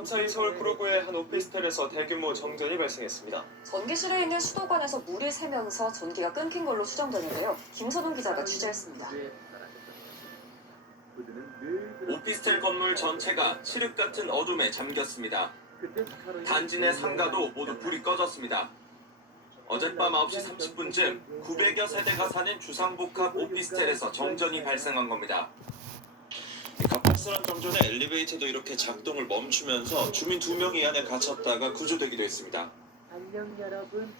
밤사이 서울 구로구의 한 오피스텔에서 대규모 정전이 발생했습니다. 전기실에 있는 수도관에서 물이 새면서 전기가 끊긴 걸로 추정되는데요. 김선웅 기자가 취재했습니다. 오피스텔 건물 전체가 칠흑 같은 어둠에 잠겼습니다. 단지 내 상가도 모두 불이 꺼졌습니다. 어젯밤 9시 30분쯤 900여 세대가 사는 주상복합 오피스텔에서 정전이 발생한 겁니다. 갑작스런 정전에 엘리베이터도 이렇게 작동을 멈추면서 주민 2명이 이 안에 갇혔다가 구조되기도 했습니다.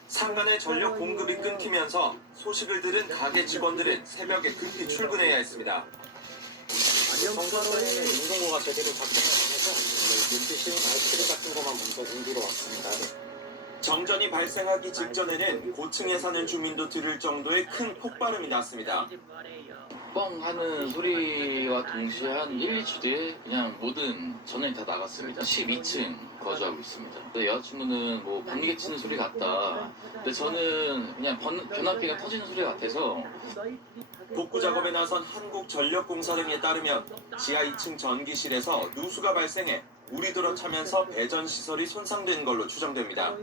상간의 전력 공급이 끊기면서 소식을 들은 가게 직원들은 새벽에 급히 출근해야 했습니다. 정전에는 인공호가 제대로 작동을 안 해서 물귀신 알코올 같은 것만 먼저 옮기러 왔습니다. 정전이 발생하기 직전에는 고층에 사는 주민도 들을 정도의 큰 폭발음이 났습니다. 뻥 하는 소리와 동시에 한 1, 2주 뒤에 그냥 모든 전원이 다 나갔습니다. 12층 거주하고 있습니다. 여자친구는 뭐 번개 치는 소리 같다. 근데 저는 그냥 변압기가 터지는 소리 같아서. 복구 작업에 나선 한국전력공사 등에 따르면 지하 2층 전기실에서 누수가 발생해 물이 들어차면서 배전시설이 손상된 걸로 추정됩니다.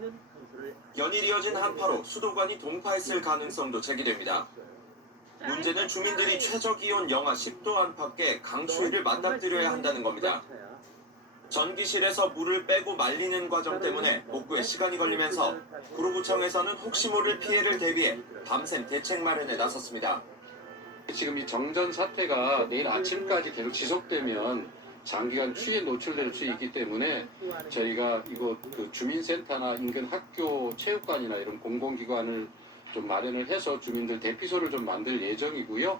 연일 이어진 한파로 수도관이 동파했을 가능성도 제기됩니다. 문제는 주민들이 최저기온 영하 10도 안팎의 강추위를 맞닥뜨려야 한다는 겁니다. 전기실에서 물을 빼고 말리는 과정 때문에 복구에 시간이 걸리면서 구로구청에서는 혹시 모를 피해를 대비해 밤샘 대책 마련에 나섰습니다. 지금 이 정전 사태가 내일 아침까지 계속 지속되면 장기간 추위에 노출될 수 있기 때문에 저희가 이곳 그 주민센터나 인근 학교, 체육관이나 이런 공공기관을 좀 마련을 해서 주민들 대피소를 좀 만들 예정이고요.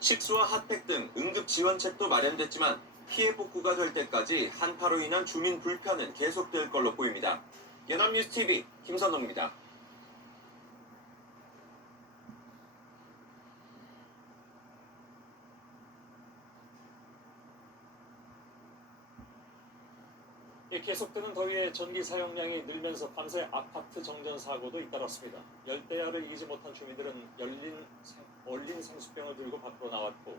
식수와 핫팩 등 응급 지원책도 마련됐지만 피해 복구가 될 때까지 한파로 인한 주민 불편은 계속될 걸로 보입니다. 연합뉴스TV 김선홍입니다. 계속되는 더위에 전기 사용량이 늘면서 밤새 아파트 정전 사고도 잇따랐습니다. 열대야를 이기지 못한 주민들은 얼린 생수병을 들고 밖으로 나왔고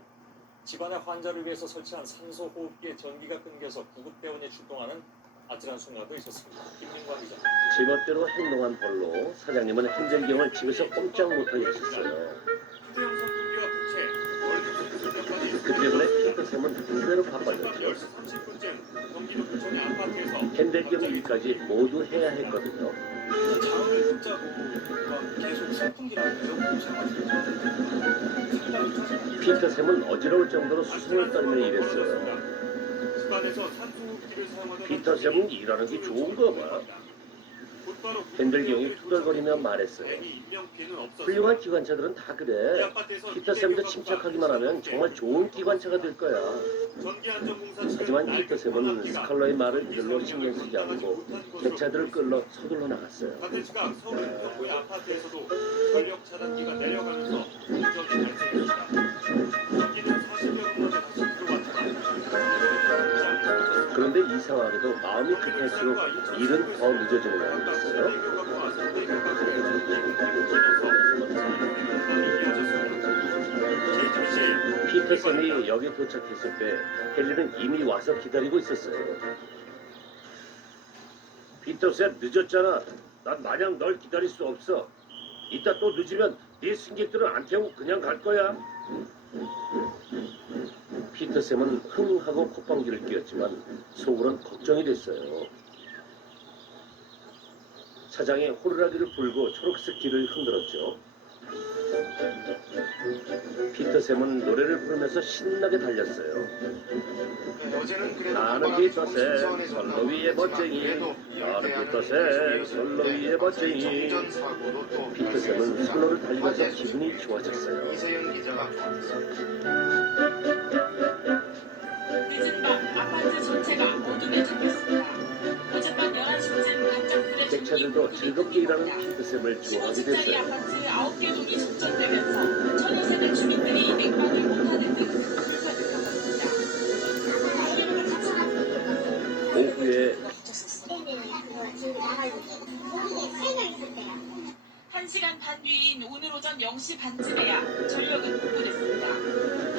집안의 환자를 위해서 설치한 산소호흡기에 전기가 끊겨서 구급대원이 출동하는 아찔한 순간도 있었습니다. 김민관 기자. 제멋대로 행동한 벌로 사장님은 힘들경을 집에서 꼼짝 못하게 했었어요. 휴대용 선풍기와 부채, 월급 생수병까지 그 때문에 피터샘은 그대로 바빠졌죠. 10시 30분쯤 경기도 부천의 아파트에서 핸들경 일까지 모두 해야 했거든요. 장을 붙잡고 계속 선풍기라고 피터샘은 어지러울 정도로 수승을 떨며 일했어요. 집안에서 산소호흡기를 사용하는 피터샘은 일하는 게 좋은가 봐. 핸들경이 후덜거리며 말했어요. 훌륭한 기관차들은 다 그래. 피터샘도 침착하기만 하면 정말 좋은 기관차가 될 거야. 하지만 피터샘은 스칼러의 말을 별로 신경 쓰지 않고 객차들을 끌러 서둘러 나갔어요. 같은 시각 서울 은평구의 아파트에서도 전력 차단기가 내려가면서 공정이 발생했습니다. 전기는 40여 분 만에 다시 들어왔지만 그런데 이상하게도 마음이 급할수록 일은 더 늦어지는 거 아니겠어요? 피터샘이 여기 도착했을 때 헨리는 이미 와서 기다리고 있었어요. 피터샘 늦었잖아. 난 마냥 널 기다릴 수 없어. 이따 또 늦으면 네 승객들은 안 태우고 그냥 갈 거야. 피터샘은 흥하고 콧방귀를 뀌었지만 속으론 걱정이 됐어요. 차장이 호루라기를 불고 초록색 길을 흔들었죠. 피터샘은 노래를 부르면서 신나게 달렸어요. 나는 피터샘, 선로 위의 멋쟁이. 나는 피터샘, 선로 위의 멋쟁이. 피터샘은 선로를 달리면서 기분이 좋아졌어요. 늦은 밤 아파트 전체가 어둠에 잠겼습니다. 어젯밤 11시쯤 갑작스레 객차들도 즐겁게 일하는 피터샘을 좋아하게 15층짜리 됐어요. 아파트 9개 동이 정전되면서 전원 세대 주민들이 냉방을 못하는 등 불편을 겪었습니다. 오후에 1시간 반 뒤인 오늘 오전 0시 반쯤에야 전력은 복구됐습니다.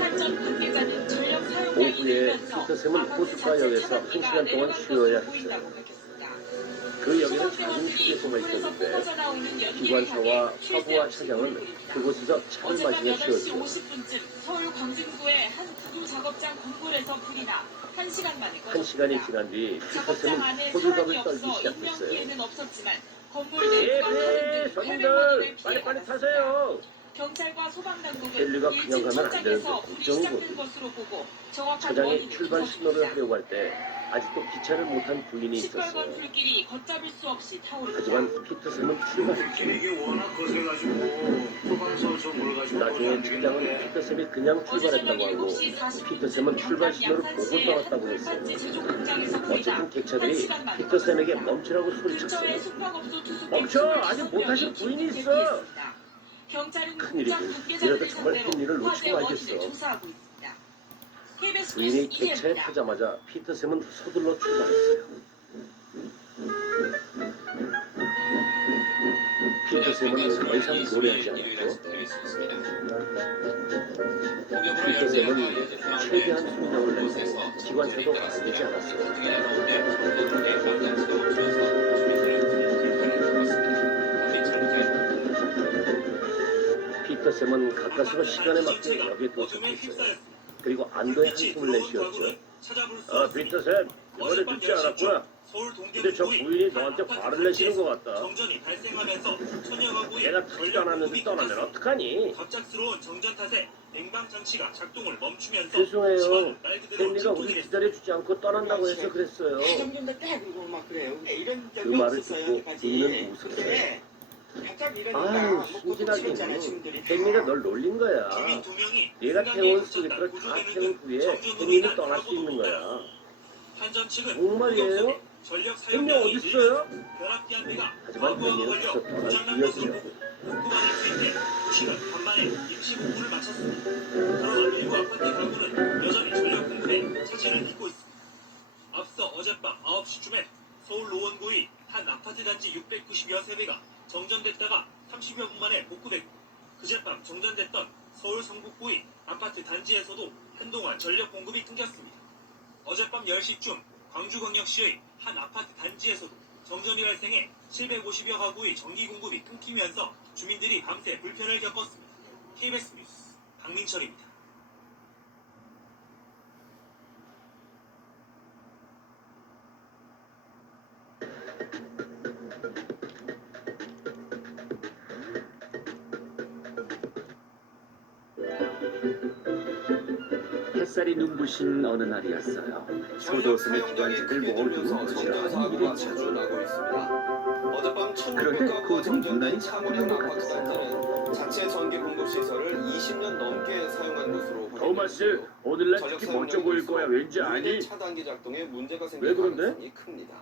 한전 관계자는 전력 사용량이 후에 피터샘은 호숫가역에서 1시간 동안 쉬어야 했어요. 그 역에는 작은 휴게소가 있었는데 기관사와 화부와 차장은 그곳에서 차를 마시며 쉬었죠. 50분쯤 서울 광진구의 한 구조 작업장 건물에서 불이 나 1시간 만에 꺼졌습니다. 1시간이 지난 뒤 작업장 피터샘은 안에 호들갑을 사람이 떨기 없어 인명 시작했어요. 피해는 없었지만 건물 내부가 타는 등 손님들 빨리 타세요. 경찰과 소방당국은 헨리가 그냥 1층 가면 안 되는데 천장에서 불이 걱정이고. 시작된 것으로 보고 정확한 차장이 원인을 출발 신호를 조사중입니다. 하려고 할 때 아직도 기차를 못한 부인이 시뻘건 있었어요. 불길이 걷잡을 수 없이 타오릅니다. 하지만 피터샘은 출발했죠. 이게 워낙 거세가지고 소방서 저뭘 가지고 나중에 차장은 피터샘이 그냥 출발했다고 하고 피터샘은 출발 신호를 보고 떠났다고 했어요. 어쨌든 객차들이 피터샘에게 멈추라고 소리쳤어요. 멈춰! 아직 못하신 부인이 있어! 큰일이지. 이러다 정말 헨리를 놓치고 말겠어. 부인이 객차에 타자마자 피터샘은 서둘러 출발했어요. 피터샘은 더 이상 노래하지 않았고 피터샘은 최대한 속력을 내고 기관차도 가르지 않았어요. 피터샘은 가까스로 시간에 맞게 역에 도착했어요. 그리고 안도의 한숨을 내쉬었죠. 피터샘, 이번에 늦지 않았구나. 근데 저 부인이 너한테 화를 내시는 것 같다. 얘가 타지도 않았는데 떠나면 어떡하니? 갑작스러운 정전 탓에 냉방 장치가 작동을 멈추면서 죄송해요. 헨리가 우리 기다려주지 않고 떠난다고 해서 그랬어요. 정전도 깨고 막 그래요. 이런 그 적이 말을 없었어요. 듣고 여기까지. 부인은 웃었어요. 근데 갑자기 이러니까 아유, 뭐 순진하긴. 고통스럽잖아요, 주민들이. 헨리가 널 놀린 거야. 주민 2명이 얘가 태워온 쓰레기를 다 태운 후에 헨리는 떠날 수 있는 거야. 한전 측은 정말이에요? 전력 헨리 사용량이 어딨어요? 결합기한 배가 하지만 과부하가 헨리는 걸려 또 떠날 고장난 것으로 이유였죠. 복구받을 수 있게 시는 간만에 임시 복구를 마쳤습니다. 그러나 일부 아파트 가구는 여전히 전력 공급에 차질을 빚고 있습니다. 앞서 어젯밤 9시쯤에 서울 노원구의 한 아파트 단지 690여 세대가 정전됐다가 30여 분 만에 복구됐고 그젯밤 정전됐던 서울 성북구의 아파트 단지에서도 한동안 전력 공급이 끊겼습니다. 어젯밤 10시쯤 광주광역시의 한 아파트 단지에서도 정전이 발생해 750여 가구의 전기 공급이 끊기면서 주민들이 밤새 불편을 겪었습니다. KBS 뉴스 박민철입니다. 햇살이 눈부신 어느 날이었어요. 소도섬의 기관차들 모두 정전 일을 자주 나고 있습니다. 어젯밤 그런데 1600가구가 그것은 유난히 창원의 작은 것 아파트 같았어요. 단지는 자체 전기 공급 시설을 20년 넘게 사용한 것으로 토마스, 오늘날 특히 멋져 보일 거야. 왠지 아니? 차단기 작동에 문제가 왜 생길 그런데? 가능성이 큽니다.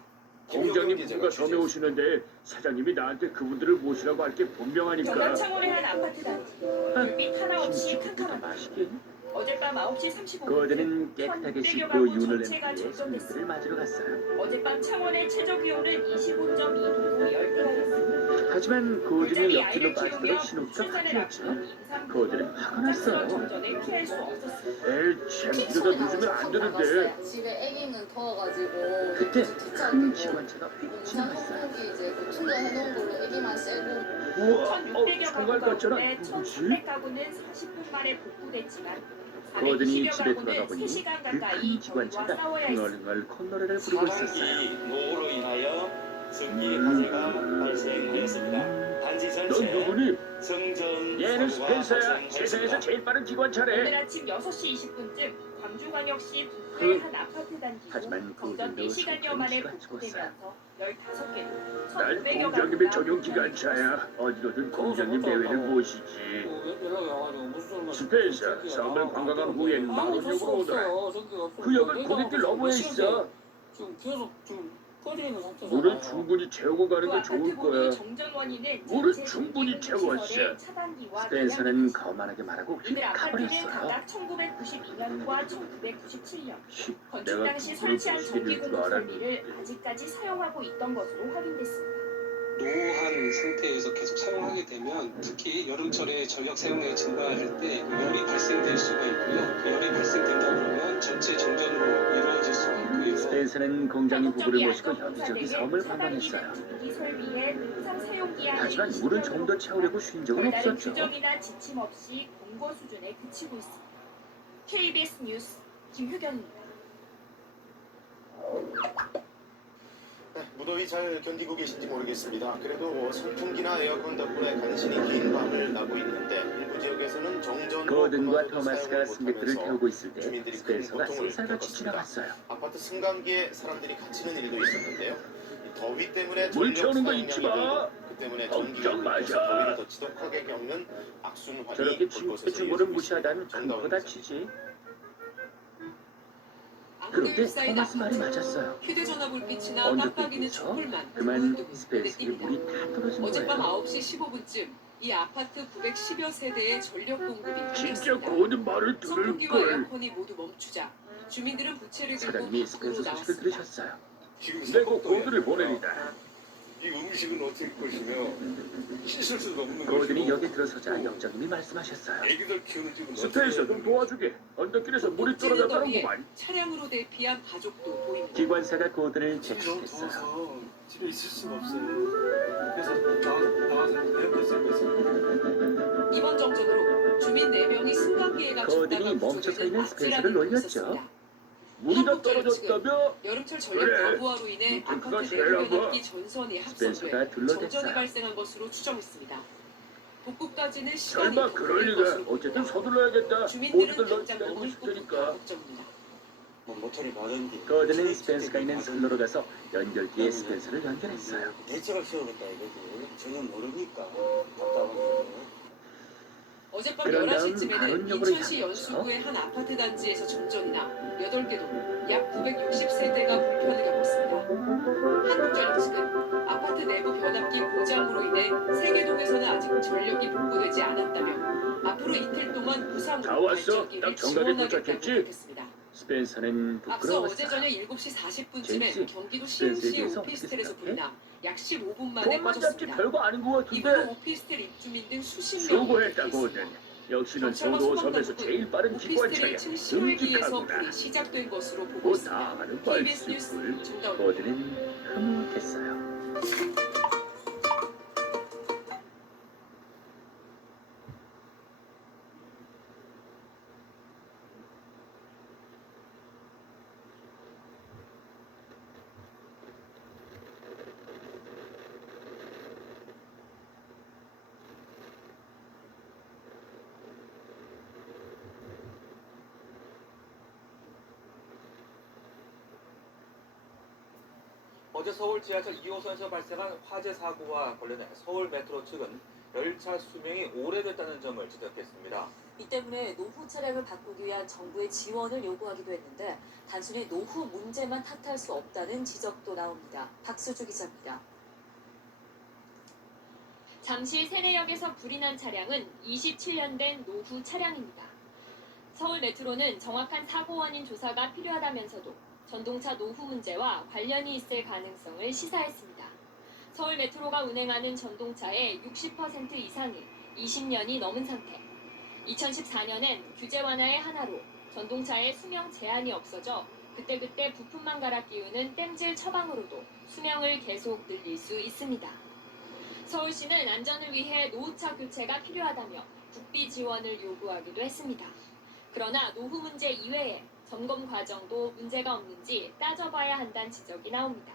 공장님 김효경 누가 기자가 전에 오시는데 사장님이 나한테 그분들을 모시라고 할 게 분명하니까. 경남 창원의 한 아파트 단지 불빛 하나 없이 김치국부터 캄캄합니다. 맛있게. 어젯밤 9시 35분 그들은 깨끗하게 씻고 윤을 냄새 손님들을 맞으러 갔어요. 어젯밤 창원의 최저 기온은 25.2도로 열대야였습니다. 하지만 그들이 옆길로 빠지도록 신호가 바뀌었죠. 그들은 화가 났어요. 정전을 피할 수 없었습니다. 에이 참 이러다 늦으면 안 되는데. 집에 아기는 더워가지고 그때 주차장 큰 되고 기관차가 휙 우산 지나갔어요. 선풍기 이제 그 충전해놓은 걸로 아기만 쐬고 우와, 1,600여 정말 가구 같잖아. 가운데 누구지? 1,300가구는 40분 만에 복구됐지만 그들이 420여 집에 가구는 돌아가 보니 3시간 그 가까이 큰 더위와 기관차가 싸워야 했습니다. 흥얼흥얼 콧노래를 부르고 있었어요. 노후로 인하여 전기 화재가 발생하였습니다. 단지 넌 전체 누구니? 정전 얘는 사고가 스펜서야. 발생했습니다. 세상에서 제일 빠른 오늘 기관차래. 아침 6시 20분쯤 광주광역시 북구의 한 아파트 단지로 하지만 정전 그들도 4시간여 만에 기가 죽었어요. 복구되면서 15개로 난 1,500여 공장님의 가구가 전용 기관차야. 어디로든 공장님 대회를 모시지. 스펜서, 섬을 관광한 후엔 마루역으로 오더라. 그 역은 고객들 너머에 있어. 지금 계속 지금 꺼져 있는 상태에서 물을 충분히 채우고 가는 게 그 좋을 아파트 거야. 부부의 정전 원인은 물을 자체 충분히 전기 채웠어. 시설의 차단기와 스펜서는 계량기였습니다. 거만하게 말하고 휙 이들 아파트는 가버렸어요. 각각 1992년과 1997년 건축 내가 당시 그걸 설치한 부시게 전기 될 줄 공급 알았는데. 설비를 아직까지 사용하고 있던 것으로 확인됐습니다. 노후한 상태에서 계속 사용하게 되면 특히 여름철에 전력 사용량이 증가할 때 열이 발생될 수가 있고요. 그 열이 발생된다 그러면 전체 정전으로 이루어질 수가 있고요. 스펜서는 공장인 부부를 모시고 여기저기 섬을 관광했어요. 하지만 물은 좀 더 채우려고 쉰 적은 없었죠. 규정이나 지침 없이 공고 수준에 그치고 있습니다. KBS 뉴스 김효경입니다. 무더위 잘 견디고 계신지 모르겠습니다. 그래도 선풍기나 에어컨 덕분에 간신히 긴 밤을 나고 있는데 일부 지역에서는 정전 고든과 토마스가 승객들을 태우고 있을 때 스펜서가 쌀쌀같이 지나갔어요. 아파트 승강기에 사람들이 갇히는 일도 있었는데요. 이 더위 때문에 물 전력 채우는 거 사용량이 잊지 마. 늘고 그 때문에 전기가 걱정 마자. 끊겨서 더위를 더 지독하게 겪는 악순환이 저렇게 올 침대 것에서 주고를 예상됩니다. 무시하다면 큰 거 정다운입니다. 다치지. 아무리 그런데 쌓인 토마스 말이 아파트, 맞았어요. 휴대전화 불빛이나 언제 깜빡이는 뜯기죠? 촛불만 그만 눈뜨고 스펜서에 눈에 띕니다. 물이 다 떨어진 어젯밤 거예요. 9시 15분쯤 이 아파트 910여 세대의 전력 공급이 진짜 끊겼습니다. 고든 말을 들을 선풍기와 걸. 에어컨이 모두 멈추자 주민들은 부채를 들고 사장님이 밖으로 스펜서 소식을 나왔습니다. 들으셨어요. 내고 고든을 보내리다. 이 음식은 어떻게 것이며 씻을 수도 없는 고든이 것이고 여기 들어서자 영장님이 말씀하셨어요. 애기들 키우는 집은 스페이스 좀 도와주게. 언덕길에서 물이 찌는 더위에 떨어졌다는구만. 차량으로 대피한 가족도 보입니다. 기관사가 고든을 제출했어요. 집에 있을 수가 없어요. 그래서 나와서 에어컨 쓰고 있어요. 이번 정전으로 주민 4명이 승강기에 갇혔다가 거든이 멈춰서 있는 구조되는 스펜서를 악질한 일도 놀렸죠. 있었습니다. 물이 더 한국전력 측은 떨어졌다며? 여름철 전력 그래. 과부하로 인해 그거 아파트 잘해봐. 내부 변압기 전선이 합선돼 스펜서가 둘러댔어요. 정전이 발생한 것으로 추정했습니다. 복구까지는 시간이 설마 더 그럴 걸릴 리가. 것으로 어쨌든 보입니다. 서둘러야겠다. 주민들은 모두들 당장 널 머물 기다리고 곳부터 있으니까. 걱정입니다. 모터를 막은 뒤 거든은 스펜서가 있는 선로로 가서 연결기에 스펜서를 연결했어요. 대책을 세우겠다 이거지. 저는 모르니까 답답한 거예요. 어젯밤 그런 다음 11시쯤에는 마흔역으로 인천시 연수구의 한 아파트 단지에서 정전이나 8개 동, 약 960세대가 불편을 겪었습니다. 한국전력 측은 아파트 내부 변압기 고장으로 인해 3개 동에서는 아직 전력이 복구되지 않았다며 앞으로 이틀 동안 다 무상으로 왔어? 발전기를 딱 정각에 지원하겠다고 도착했지? 밝혔습니다. 스펜서는 앞서 어제 부끄러웠어요. 저녁 7시 40분쯤에 제임스, 경기도 스펜서에 시흥시의 대해서 오피스텔에서 어떻게 불나 약 15분 만에 돈만 잡지 꺼졌습니다. 별거 아닌 것 이후로 같은데. 오피스텔 입주민 등 수십 명이 수고했다 있습니다. 고든. 역시는 경찰과 소도섬에서 소방당국은 제일 빠른 오피스텔 기관차야. 1층 실외기에서 듬직하구나. 불이 시작된 것으로 보고 뭐 있습니다. 다 아는 KBS 뉴스 말씀을. 정다운 거든은 흐뭇했어요. 어제 서울 지하철 2호선에서 발생한 화재 사고와 관련해 서울 메트로 측은 열차 수명이 오래됐다는 점을 지적했습니다. 이 때문에 노후 차량을 바꾸기 위한 정부의 지원을 요구하기도 했는데 단순히 노후 문제만 탓할 수 없다는 지적도 나옵니다. 박수주 기자입니다. 잠실 세내역에서 불이 난 차량은 27년 된 노후 차량입니다. 서울 메트로는 정확한 사고 원인 조사가 필요하다면서도 전동차 노후 문제와 관련이 있을 가능성을 시사했습니다. 서울 메트로가 운행하는 전동차의 60% 이상이 20년이 넘은 상태. 2014년엔 규제 완화의 하나로 전동차의 수명 제한이 없어져 그때그때 부품만 갈아 끼우는 땜질 처방으로도 수명을 계속 늘릴 수 있습니다. 서울시는 안전을 위해 노후차 교체가 필요하다며 국비 지원을 요구하기도 했습니다. 그러나 노후 문제 이외에 점검 과정도 문제가 없는지 따져봐야 한다는 지적이 나옵니다.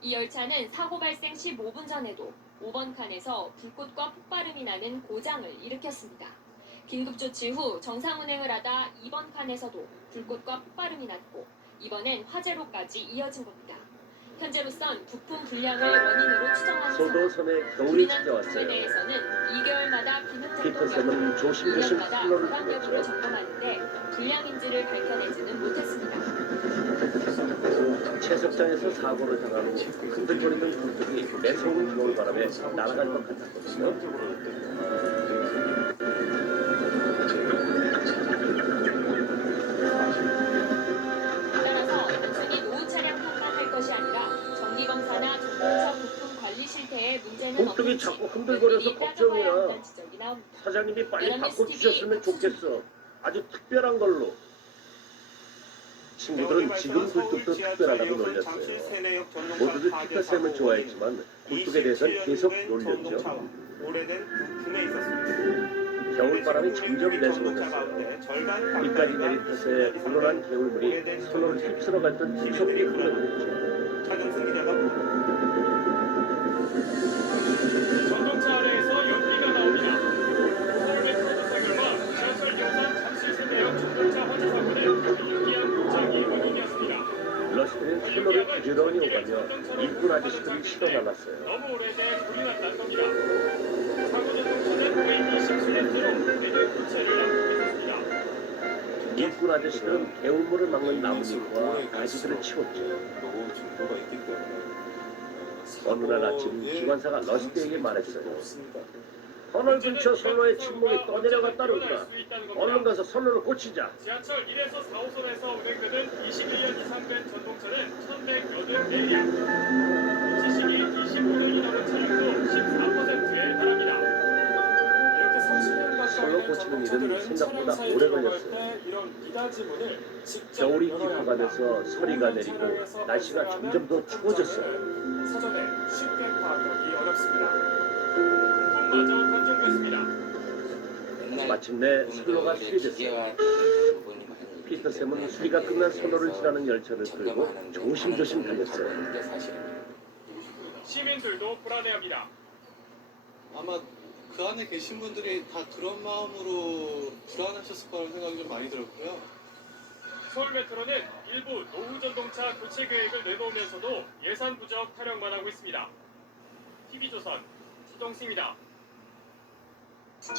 이 열차는 사고 발생 15분 전에도 5번 칸에서 불꽃과 폭발음이 나는 고장을 일으켰습니다. 긴급조치 후 정상 운행을 하다 2번 칸에서도 불꽃과 폭발음이 났고 이번엔 화재로까지 이어진 겁니다. 현재로선 부품 불량을 원인으로 추정하는 소도섬에 겨울이 불이 난 부품에 찾아왔어요. 대해서는 2개월마다 기능 피터섬은 점검 조심조심 2년마다 플러를 보강 여부를 보냈죠. 점검하는데 불량인지를 밝혀내지는 못했습니다. 채석장에서 사고를 당한 후 흔들거리던 굴뚝이 매서운 겨울 바람에 날아갈 것 같았거든요. 따라서 단순히 노후 차량 탓만 할 것이 아니라 정기검사나 전동차 부품 관리 실태에 문제가 굴뚝이 자꾸 흔들거려서 걱정이야. 한다는 지적이 나옵니다. 사장님이 빨리 여러분, 바꿔주셨으면 STV 좋겠어. 아주 특별한 걸로. 친구들은 지금 굴뚝도 특별하다고 놀렸어요. 모두들 피터쌤을 좋아했지만 굴뚝에 대해서는 계속 놀렸죠. 오래된 부품에 있었습니다. 겨울바람이 점점 내서워졌어요. 비까지 내린 탓에 불어난 개울물이 선로를 휩쓸어 갔던 무섭게 흘러내렸죠. 차경승 기자가 전동차 아래에서 연기가 나옵니다. 서울의 조사 결과 지하철 경선 잠실 세대역 전동차 화재 사고는 연기한 공작이 원인이었습니다. 러시드는 선로를 부지런히 오가며 일꾼 아저씨들이 실어나갔어요. 너무 오래돼 불이 났다는 겁니다. 사고 전동차는 거의 27년째로 매년 교체를 남기고 있습니다. 일꾼 아저씨들은 개울물을 막는 나무들과 가지들을 치웠죠. 너무 증거가 있기 때문에 어느 날 아침 기관사가 러시드에게 말했어요. 터널 근처 선로에 침묵이 떠내려갔다는구나. 얼른 가서 선로를 고치자. 지하철 1에서 4호선에서 운행되는 21년 이상 된 전동차는 1184량. 시식이 25년이 넘은 차량도 14%에 달합니다. 이렇게 30년 가까이 선로 된 고치는 일은 전동차들은 생각보다 차량 사이에 오래 들어갈 걸렸어요. 때 이런 미닫이 문을 직접 겨울이 열어야 합니다. 깊어가면서 서리가 내리고 날씨가 점점 더 추워졌어요. 사전에 쉽게 파악하기 어렵습니다. 부품마저 단종고 있습니다. 마침내 선로가 수리됐어요. 피터쌤은 수리가 끝난 선로를 지나는 열차를 끌고 조심조심 달렸어요. 시민들도 불안해합니다. 아마 그 안에 계신 분들이 다 그런 마음으로 불안하셨을 거라는 생각이 좀 많이 들었고요. 서울메트로는 일부 노후 전동차 교체 계획을 내놓으면서도 예산 부족 타령만 하고 있습니다. TV조선 수동식입니다.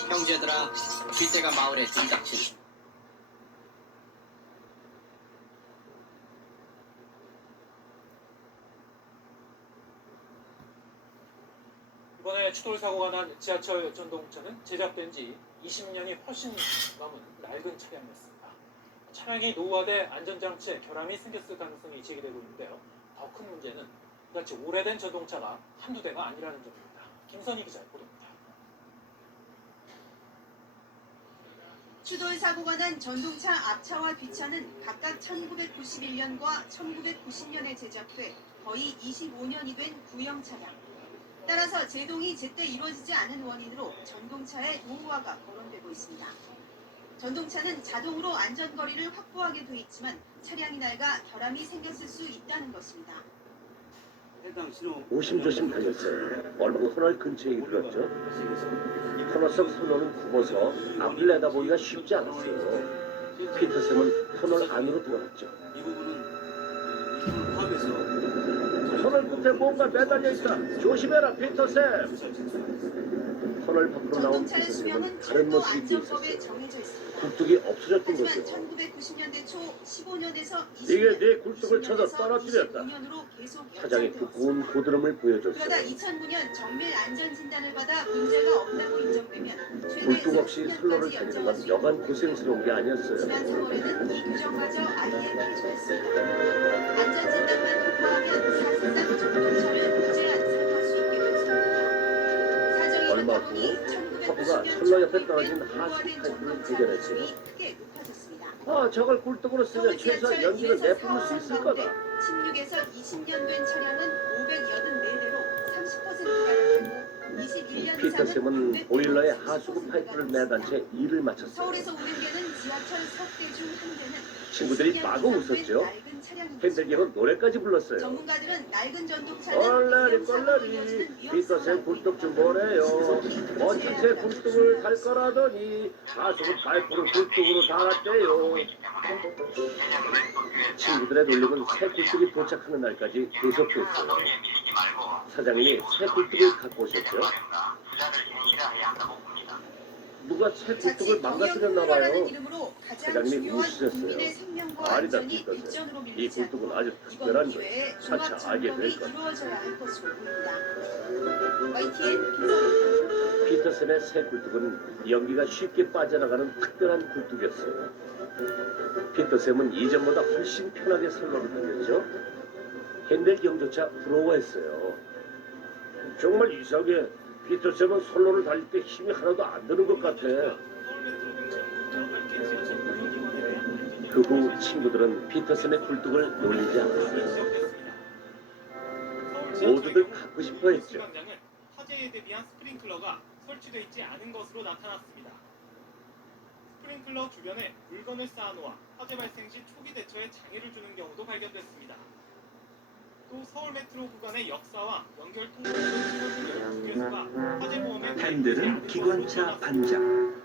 형제들아, 쥐떼가 마을에 들닥치. 이번에 추돌 사고가 난 지하철 전동차는 제작된 지 20년이 훨씬 넘은 낡은 차량이었습니다. 차량이 노후화돼 안전장치에 결함이 생겼을 가능성이 제기되고 있는데요. 더 큰 문제는 이같이 오래된 전동차가 한두 대가 아니라는 점입니다. 김선희 기자의 보도입니다. 추돌 사고가 난 전동차 앞차와 뒷차는 각각 1991년과 1990년에 제작돼 거의 25년이 된 구형 차량. 따라서 제동이 제때 이루어지지 않은 원인으로 전동차의 노후화가 거론되고 있습니다. 전동차는 자동으로 안전거리를 확보하게 돼 있지만 차량이 낡아 결함이 생겼을 수 있다는 것입니다. 조심조심 달렸어요. 얼른 터널 근처에 이르렀죠. 터널 속 선로는 굽어서 앞을 내다보기가 쉽지 않았어요. 피터쌤은 터널 안으로 들어갔죠. 터널 끝에 뭔가 매달려 있다. 조심해라, 피터쌤. 터널 밖으로 나온 전동차의 피터쌤은 수명은 다른 철도 모습이 뒤에 안전법에 있었어요. 정해져 있습니다. 굴뚝이 없어졌던 하지만 거죠. 1990년대 초 15년에서 이게 네 굴뚝을 쳐서 떨어뜨렸다. 사장이 두꺼운 고드름을 그러다 보여줬어요. 2009년 정밀 안전 진단을 받아 문제가 없다고 인정되면 최대 굴뚝 없이 30년까지 선로를 달리는 연장할 건 수 여간 고생스러운 게 아니었어요. 지난 3월에는 이 규정마저 아예 폐지됐습니다. 안전 진단만 확보하면 사실상 전동차를 무제한 사용할 수 있게 됐습니다. 사정이 얼마 이렇다 보니 후 화부가 선로 옆에 떨어진 하수 파이프를 발견했어요. 크게 높아졌습니다. 아, 저걸 굴뚝으로 쓰면 최소한 연기는 내뿜을 수 있을 거다. 16에서 20년 된 차량은 584대로 30%가 낮고 21년 피터쌤은 보일러에 하수구 파이프를 매단 채 일을 마쳤어요. 서울에서 운행되는 지하철 3대 중 한 대는 친구들이 마구 웃었죠. 팬들계로 노래까지 불렀어요. 전문가들은 낡은 전동차는 꼴레리 꼴레리 피터쌤 굴뚝 좀 보내요. 멋진 새 굴뚝을 달 거라더니 하수구 파이프를 굴뚝으로 달았대요. 친구들의 놀림은 새 굴뚝이 도착하는 날까지 계속됐어요. 사장님이 새 굴뚝을 갖고 오셨죠. 누가 새 굴뚝을 망가뜨렸나 봐요. 사장님이 웃으셨어요. 아니다, 피터쌤. 이 굴뚝은 아주 특별한 거예요. 차차 알게 될 거다. 피터쌤의 새 굴뚝은 연기가 쉽게 빠져나가는 특별한 굴뚝이었어요. 피터쌤은 이전보다 훨씬 편하게 선로를 달렸죠. 핸들 경조차 부러워했어요. 정말 이상해. 피터쌤은 선로를 달릴 때 힘이 하나도 안 드는 것 같아. 그 후 친구들은 피터슨의 굴뚝을 놀리지 않았어요. 모두들 갖고 싶어 했죠. 주방장은 화재에 대비한 스프링클러가 설치되어 있지 않은 것으로 나타났습니다. 스프링클러 주변에 물건을 쌓아놓아 화재 발생 시 초기 대처에 장애를 주는 경우도 발견됐습니다. 또 서울 메트로 구간의 역사와 연결 통로를 찍어주는 휴게소가 화재 보험에 핸들은 기관차 반장.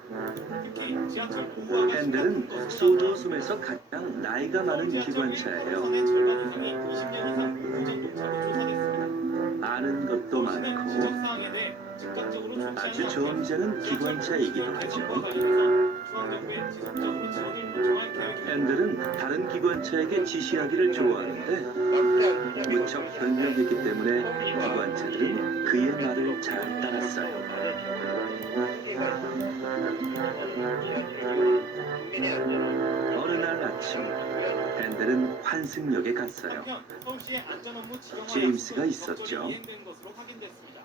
특히 지하철 보호함에 핸들은 소도섬에서 가장 나이가 많은 기관차예요. 절반 이상이 20년 이상 노후 전동차로 조사됐습니다. 아는 것도 많고 지적사항에 대해 즉각적으로 조치하는 아주 점잖은 기관차이기도 하죠. 중앙정부에 지속적으로 지원을 요청할 계획입니다. 핸들은 다른 기관차에게 지시하기를 좋아하는데 무척 현명했기 때문에 기관차들은 그의 말을 잘 따랐어요. 어느 날 아침 핸들은 환승역에 갔어요. 서울시의 안전 업무 지정화 제임스가 약속은 있었죠. 이행된 것으로 확인됐습니다.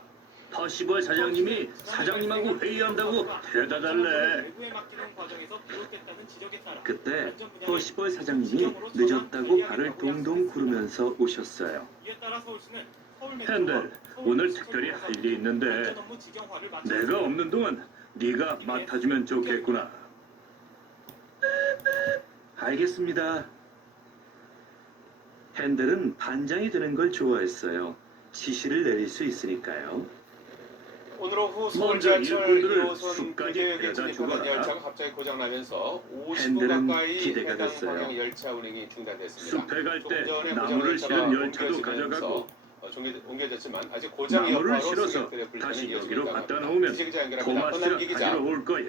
퍼시벌 사장님이 사장님하고 회의한다고 데려다 달래. 외부에 맡기는 과정에서 비롯됐다는 지적에 따라 그때 퍼시벌 사장님이 늦었다고 발을 동동 구르면서 오셨어요. 이에 따라 서울시는 핸들, 오늘 특별히 할 일이 있는데 내가 없는 동안 네가 맡아주면 좋겠구나. 알겠습니다. 핸들은 반장이 되는 걸 좋아했어요. 지시를 내릴 수 있으니까요. 오늘 오후 서울 먼저 지하철 일꾼들을 2호선 숲까지 구대역에 데려다 진입하던 주거라. 열차가 갑자기 고장나면서 50분 핸들은 가까이 기대가 해당 됐어요. 방향 열차 운행이 중단됐습니다. 숲에 갈 때 조금 전에 나무를 고장 실은 열차가 열차도 가져가고 옮겨졌지만 아직 고장이 나무를 여파로 실어서 승객들의 불편을 다시 이어지고 여기로 있다고 갖다 합니다. 놓으면 기자 연결합니다. 토마스가 권남기 기자. 가지러 올 거야.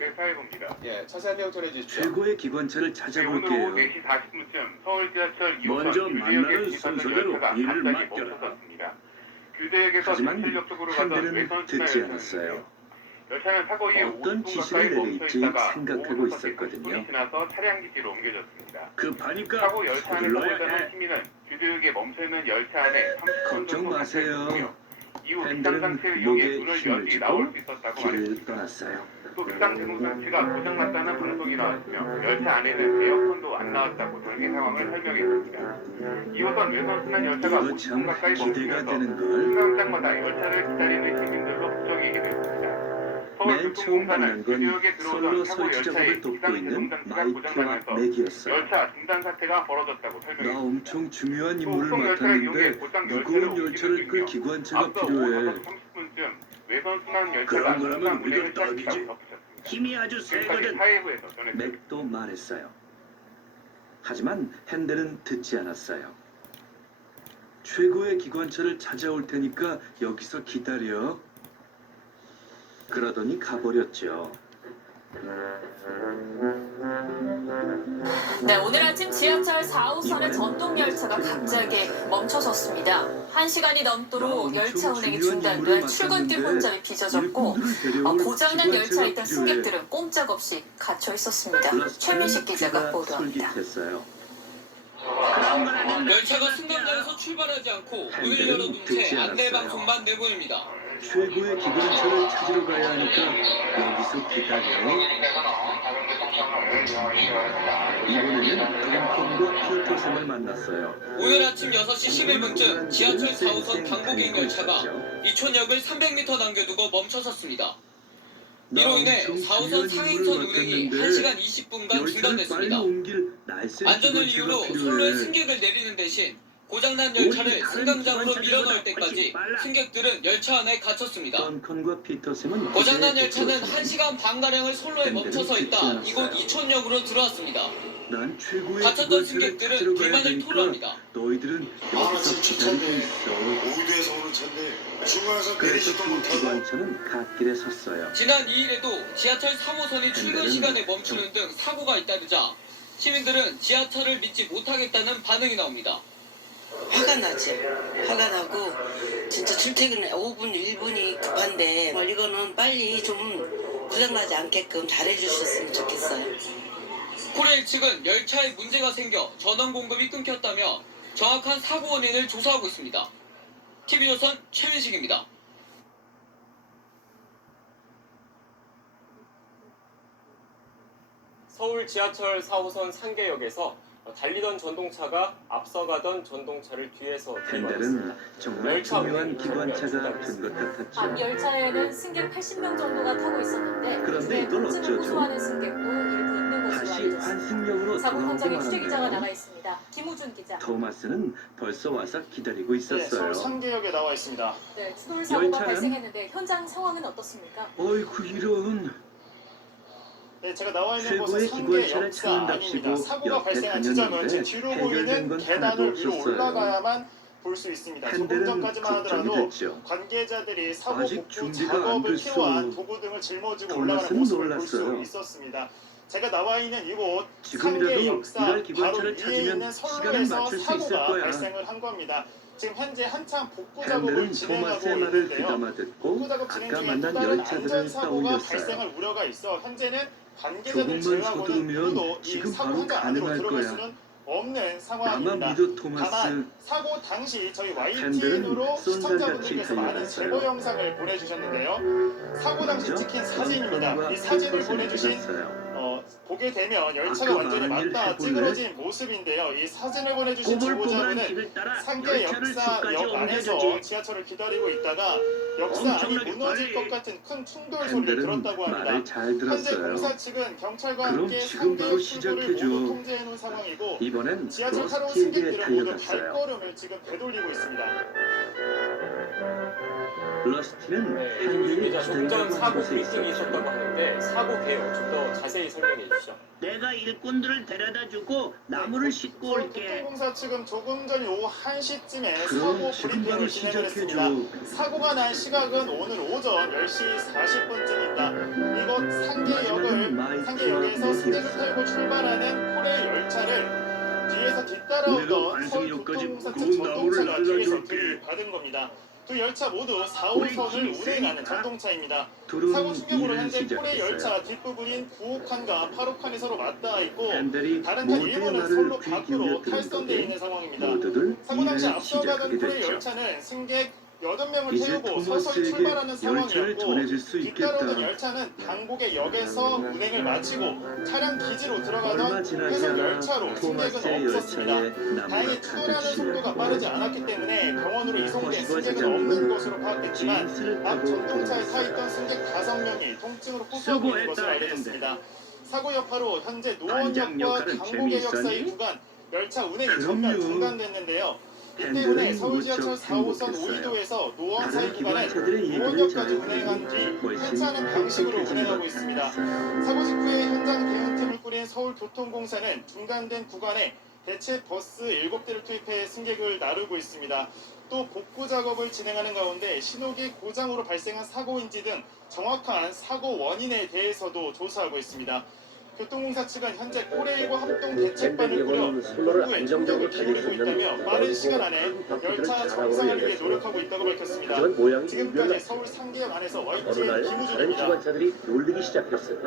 예, 자세한 내용 전해주십시오. 최고의 기관차를 찾아볼게요. 4시 40분쯤 서울 지하철 2호선 먼저 규대역에 만나는 진입하던 순서대로 열차가 일을 갑자기 맡겨라. 멈춰섰습니다. 규대역에서 하지만 전철역 쪽으로 가던 핸들은 외선 듣지 신호 않았어요. 열차는 사고 이후 어떤 50분 지시를 가까이 멈춰 내릴지 있다가 생각하고 오후 5시 있었거든요. 30분이 지나서 차량 기지로 옮겨졌습니다. 급하니까 사고 열차 안에서 서둘러야 보던 해. 시민은 규대역에 멈춰있는 열차 안에 30분 걱정 정도 마세요. 갇혀있고요. 이후 비상 핸들은 장치를 이용해 목에 문을 힘을 열지 나올 쥐고 수 있었다고 길을 말했습니다. 떠났어요. 또 비상 제동 장치가 고장났다는 방송이 나왔으며 열차 안에는 에어컨도 안 나왔다고 설계 상황을 설명했습니다. 2호선 외선 순환 열차가 이거 50분 참 가까이 기대가 멈추면서 되는 걸. 승강장마다 열차를 기다리는 시민들로 북적이게 됐습니다. 맨 처음 만난 건 규대역에 선로 들어오던 사고 설치 작업을 열차의 돕고 비상 있는 제동 장치가 마이키와 고장나면서 맥이었어요. 열차 중단 사태가 벌어졌다고 나 설명했습니다. 엄청 중요한 임무를 또 열차를 이용해 맡았는데 곧장 무거운 열차를 열차를 끌 옮기는 기관차가 앞서 오후 필요해. 5시 30분쯤 외선 순환 열차가 그런 거라면 중간 우리가 운행을 딱이지. 시작했다고 덧붙였습니다. 힘이 아주 지금까지 세거든. 사회부에서 전했습니다. 맥도 말했어요. 하지만 핸들은 듣지 않았어요. 최고의 기관차를 찾아올 테니까 여기서 기다려. 그러더니 가버렸죠. 네, 오늘 아침 지하철 4호선의 전동열차가 갑자기 멈춰섰습니다. 1시간이 넘도록 열차 운행이 중단돼 출근길 혼잡이 빚어졌고 고장난 열차에 있던 승객들은 꼼짝없이 갇혀 있었습니다. 최민식 기자가 보도합니다. 솔깃했어요. 열차가 승강장에서 출발하지 않고 문을 열어둔 채 안내 방송만 내보입니다. 최고의 기관차를 찾으러 가야 하니까 여기서 기다려. 이번에는 덩컨과 피터슨을 만났어요. 오늘 아침 6시 11분쯤 지하철 4호선 방북행 열차가 이촌역을 300m 남겨두고 멈춰섰습니다. 이로 인해 4호선 상행선 운행이 1시간 20분간 중단됐습니다. 안전을 이유로 선로에 승객을 내리는 대신 고장난 열차를 승강장으로 밀어넣을 때까지 승객들은 열차 안에 갇혔습니다. 덩컨과 피터슨은 고장난 열차는 1시간 반가량을 선로에 멈춰서 있다 이곳 이촌역으로 들어왔습니다. 난 최고의 갇혔던 기관차를 승객들은 찾으러 가야 불만을 되니까 토로합니다. 너희들은 여기서 기다리고 있어. 오후에서 오는 차인데 중간에서 그래서 내리지도 그 못하고 기관차는 갓길에 섰어요. 지난 2일에도 지하철 3호선이 출근 시간에 멈추는 등 사고가 잇따르자 시민들은 지하철을 믿지 못하겠다는 반응이 나옵니다. 화가 나지. 화가 나고 진짜 출퇴근 5분 1분이 급한데 이거는 빨리 좀 고장나지 않게끔 잘해주셨으면 좋겠어요. 코레일 측은 열차에 문제가 생겨 전원 공급이 끊겼다며 정확한 사고 원인을 조사하고 있습니다. TV조선 최민식입니다. 서울 지하철 4호선 상계역에서 달리던 전동차가 앞서가던 전동차를 뒤에서 펜델은 정말 중요한 기관차가 된 것 앞 같았죠. 열차에는 승객 80명 정도가 타고 있었는데 그런데 이걸 통증을 어쩌죠? 호소하는 승객도 일부 있는 것으로 다시 알려졌습니다. 환승역으로 사고 돌아오고 현장에 취재 기자가 나가 말았네요. 있습니다. 김우준 기자. 토마스는 벌써 와서 기다리고 네, 있었어요. 서울 상계역에 나와 있습니다. 네, 추돌 사고가 열차는- 발생했는데 현장 상황은 어떻습니까? 어이구 이런. 네, 제가 나와 있는 곳은 최고의 상계 기관차를 역사 찾는답시고 아닙니다. 사고가 옆에 발생한 지점은 제 다녔는데 뒤로 해결된 보이는 건 계단을 하나도 위로 없었어요. 올라가야만 볼 수 있습니다. 조금 팬들은 전까지만 걱정이 하더라도 됐죠. 관계자들이 사고 아직 복구 준비가 안 작업을 됐어. 필요한 도구 등을 짊어지고 올라가는 토마스는 모습을 볼 수 놀랐어요. 있었습니다. 제가 나와 있는 이곳 지금이라도 상계 역사 이날 바로 기관차를 위에 찾으면 있는 시간을 선로에서 맞출 수 있을 사고가 거야. 발생을 한 겁니다. 지금 현재 한참 복구 작업을 팬들은 진행하고 토마스의 말을 있는데요. 귀담아 듣고 복구 작업 진행 아까 중에 만난 또 다른 열차들을 안전사고가 떠올렸어요. 발생할 우려가 있어 현재는 관계자들 조금만 제외하고는 서두르면 누구도 이 지금 사고 바로 현장 안으로 가능할 들어갈 거야. 수는 없는 나만 상황입니다. 믿어 토마스. 다만 사고 당시 저희 팬들은 YTN으로 쏜살같이 시청자분들께서 많은 달려갔어요. 제보 영상을 보내주셨는데요. 사고 당시 먼저 찍힌 사진입니다. 이 사진을 보내주신 보게 되면 열차가 아까 완전히 말한 일 맞닿아 해볼래? 찌그러진 모습인데요. 이 사진을 보내주신 꼬불꼬불한 제보자분은 길을 따라 상계 열차를 역사역 숲까지 안에서 옮겨주지. 지하철을 기다리고 있다가 역사 안이 엄청나게 무너질 빨리. 것 같은 큰 충돌 소리를 팬들은 들었다고 합니다. 말을 잘 현재 들었어요. 공사 측은 경찰과 그럼 함께 지금 바로 상계역 출구를 시작해줘. 모두 통제해 놓은 상황이고 이번엔 지하철 타러 온 러스티에게 승객들은 모두 달려갔어요. 발걸음을 지금 되돌리고 있습니다. 러스티는 네, 한국에 기자 조금 전 사고 곳에 브리핑이 있었죠. 있었다고 하는데 사고 개요 좀 더 자세히 설명해 주시죠. 내가 일꾼들을 데려다주고 나무를 싣고 올게. 교통공사 측은 조금 전 오후 1시쯤에 그럼 사고 지금 브리핑을 바로 진행을 시작해줘. 했습니다. 사고가 난 시각은 오늘 오전 10시 40분쯤입니다. 이곳 상계역에서 승객을 타고 출발하는 코레일 열차를 뒤에서 내가 뒤따라오던 완승역까지 서울교통공사 측 무거운 나무를 전동차가 뒤에서 들어줄게. 들이받은 겁니다. 두 열차 모두 우리 4호선을 힘이 운행하는 세니까. 전동차입니다. 둘은 사고 충격으로 일을 현재 코레일 시작했어요. 열차 뒷부분인 9호칸과 8호칸이 서로 맞닿아 있고 팬들이 다른 칸 모두의 일부는 말을 선로 귀 밖으로 기울여 들은 탈선되어 있는 덕에 상황입니다. 모두들 사고 당시 일을 앞서가던 시작하게 코레일 됐죠. 열차는 승객 8명을 이제 태우고 서서히 토마스에게 출발하는 열차를 상황이었고 전해줄 수 뒤따라오던 있겠다. 열차는 당곡의 역에서 운행을 마치고 차량 기지로 얼마 들어가던 지나지 회속 않아 열차로 토마스의 승객은 없었습니다. 열차에 나무가 다행히 가득 추돌하는 속도가 빠르지 실렸고 않았기 때문에 병원으로 이송된 허시과 승객은 없는 사장님은 것으로 파악됐지만 짐스를 앞 타고 전동차에 타 돌아왔어요. 있던 승객 5명이 통증으로 호소하고 있는 것으로 알려졌습니다. 사고 여파로 현재 반장 노원역과 역할은 당곡의 역 사이 재미있었니? 구간 열차 운행이 그럼요. 전면 중단됐는데요. 이 때문에 팬들은 서울 지하철 무척 4호선 행복했어요. 5위도에서 노원 사이 다른 구간은 기관차들의 얘기를 노원역까지 잘 운행한 뒤 훨씬 폐차하는 방식으로 행복해진 운행하고 것 있습니다. 같았어요. 사고 직후에 현장 대응팀을 꾸린 서울교통공사는 중단된 구간에 대체 버스 7대를 투입해 승객을 나르고 있습니다. 또 복구 작업을 진행하는 가운데 신호기 고장으로 발생한 사고인지 등 정확한 사고 원인에 대해서도 조사하고 있습니다. 교통공사 측은 현재 코레일과 합동 대책반을 꾸려 팬들은 선로를 복구에 안정적으로 총력을 달릴 수 기울이고 있는 있다며 빠른 시간 안에 넓고 큰 바퀴들을 열차 잘하고 정상화를 위해 얘기했어요. 노력하고 있다고 밝혔습니다. 하지만 모양이 지금까지 유별났어요. 서울 상계역 안에서 어느 YTN 날 다른 김우준입니다. 기관차들이 놀리기 시작했어요.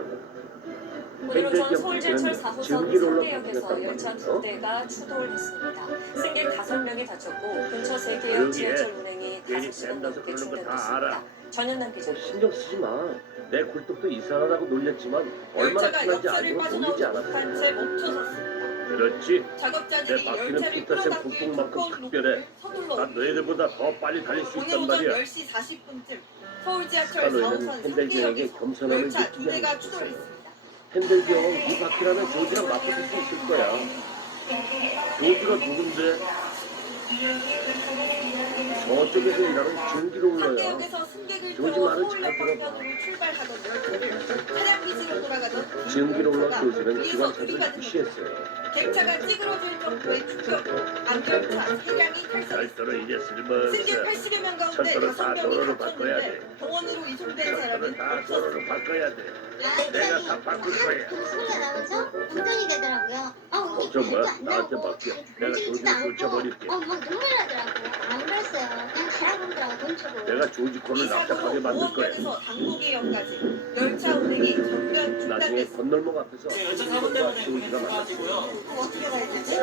오늘 오전 팬들 서울 지하철 경기는 4호선 증기로 상계역에서 올라갔다고 열차 하면서 2대가 추돌했습니다. 승객 5명이 다쳤고 근처 3개역 조용히 해. 지하철 운행이 괜히 5시간 뱀나서 넘게 그러는 거 다 중단됐습니다. 알아. 전현남 기자. 신경 쓰지 마. 내 굴뚝도 이상하다고 놀렸지만 얼마나 열차가 친한지 역사를 알고 놀리지 빠져나오지 않았어. 못한 채 멈춰섰습니다. 그렇지. 내 작업자들이 바퀴는 열차를 피터센 끌어당길 굴뚝만큼 두꺼운 특별해. 로프를 서둘러 난 너희들보다 더 빨리 달릴 수 오늘 있단 오전 말이야. 10시 40분쯤 서울 지하철 스카노에는 4호선 팬들에게 상계역에서 겸손함을 열차 느끼게 2대가 하고 있어요. 추돌했습니다. 팬들 경험 이 바퀴라면 조지랑 맞붙을 수 있을 거야. 조지가 누군데? 저쪽에서 일하는 증기로 올라야. 상계역에서 승객을 조지 태워 말을 서울역 잘 들어봐. 방면으로 출발하던 열차는 차량 기지로 돌아가던 증기로 올라 열차가 조지는 위에서 기관차들을 들이받은 무시했어요. 객차가 찌그러질 정도의 충격으로 안열차 3량이 탈선했습니다. 철도는 이제 승객 쓸모없어. 80여 명 가운데 철도를 다 5명이 도로로 바꿔야 다쳤는데 돼. 병원으로 이송된 철도는 사람은 다 없었습니다. 도로로 바꿔야 돼. 내가 다 바꿀 거야. 소리가 나면서 운전이 되더라고요. 걱정 마. 나한테 맡겨. 내가 조지를 쫓아버릴게. 막 눈물 나더라고요. 안 그랬어요. 그냥 가라고 그러더라고 멈추고. 내가 조지코를 이 사고로 납작하게 만들 거야. 노원역에서 당국역까지 열차 운행이 전면 나중에 중단됐습니다. 건널목 앞에서 열차 사고 때문에 조지가 나가. 그럼 어떻게 가야 되지?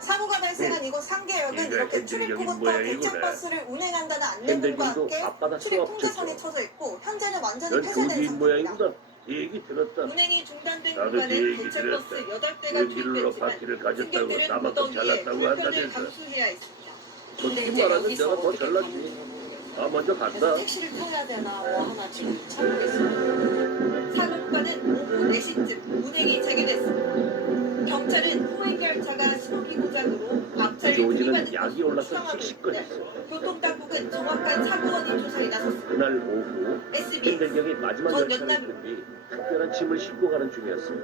사고가 발생한 이곳 상계역은 이게 이렇게 팬들이 여기 출입구부터 모양이구나. 대책버스를 운행한다는 안내문과 팬들끼리도 함께 앞바다 출입 수업 통제선이 쳤어. 쳐져 있고 현재는 완전히 넌 폐쇄된 조지인 상태입니다. 모양이구나. 얘기 들었다. 운행이 중단된 나도 구간에 그 얘기 대체 버스 들었다. 8대가 그 길로 투입됐지만 바퀴를 가졌다고 승객들은 나만큼 무더위에 잘났다고 불편을 한다면서. 감수해야 했습니다. 솔직히 이제 말하면 여기서 내가 더 어떻게 잘났지. 아 먼저 그래서 갔다. 택시를 타야 되나 뭐 하나 지금 찾고 있습니다. 사고 구간은 오후 4시쯤 운행이 재개됐습니다. 경찰은 후행 열차가 신호기 고장으로 앞차를 조지는 들이받은 약이 것으로 올라서 추정하고 있는데 씩씩거렸어. 교통당국은 정확한 사고 원인 조사에 나섰습니다. 그날 오후 SBS 펜델경이 마지막 전 열차를 연남 탄 뒤 특별한 짐을 싣고 가는 중이었어요.